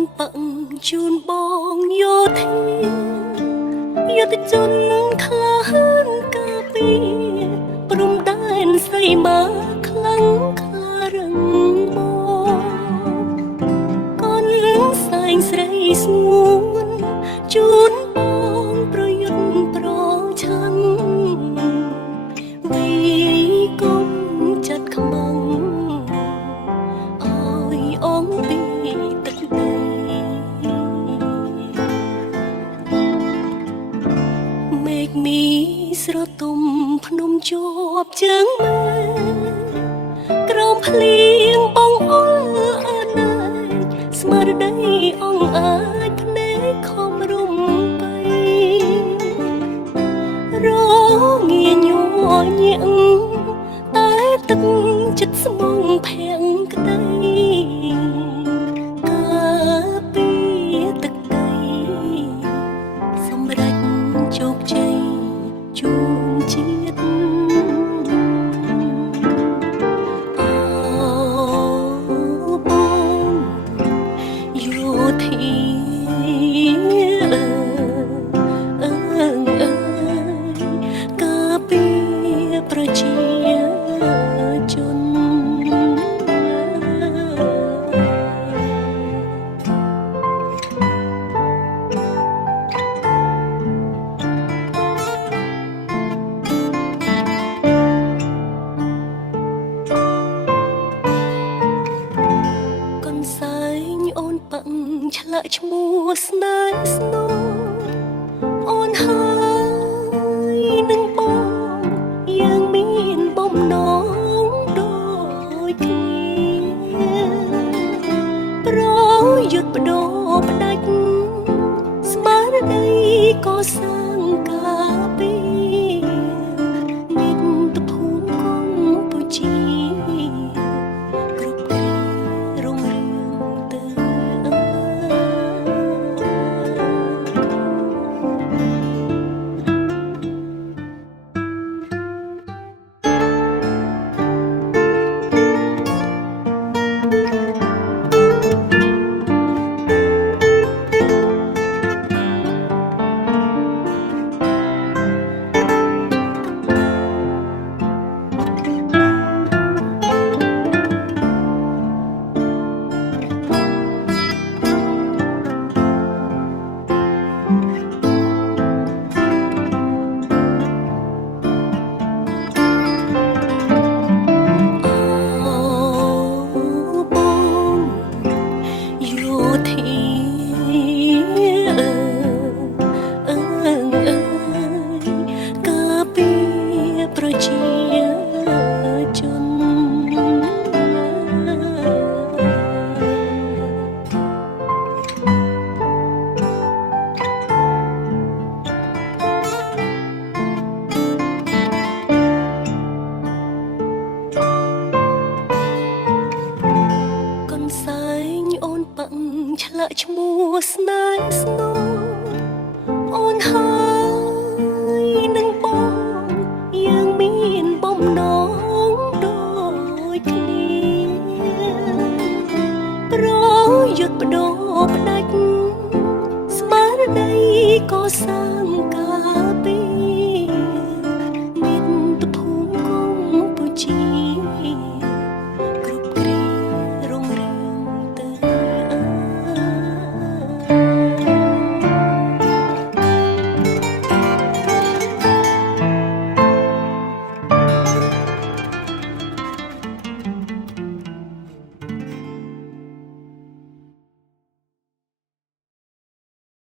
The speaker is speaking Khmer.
នប៉ងជូនបងយោធាយុទ្ធជនខ្លាហានកាពីព្រំដែនសីមាខ្លាំងខ្លារឹងមកកូនសែងស្រីស្ងួនជូនបងប្រយុទ្ធប្រឆាំងវីគុំចាត់ខ្មាំងអើយអងពីទឹកដីមេឃមីស្រទុំភ្នំជាប់ជើងម៉ែក្រោមភ្លៀងបងអល់អើណែស្មារតីអងអាចភ្នែកខំរំបីរងាញ័រញាក់តែទឹកចិត្តស្មងភាំងក្តីកាពីទឹកដីសម្រេចជោគជ័យជូនជាតិអូបងយោធាការពារប្រជាជនកូនសែងអូនប៉ាំងឆ្លាក់ឈ្មោះស្នេហ៍ស្នូអូនហើយនឹងបងយើងមានបំណងដូចគ្នាប្រយុទ្ធបដូរផ្ដាច់ស្មារតីក៏សាងការពីមាតុភូមិកម្ពុជាគ្រប់គ្រារុងរឿងទៅការពារប្រជាជនកូនសែងអូនប៉ាំងឆ្លាក់ឈ្មោះស្នេហ៍ស្នូអូនហើយនឹងបងយើងមានបំណងដូចគ្នាប្រយុទ្ធបដូរផ្ដាច់ស្មារតីក៏សាងកា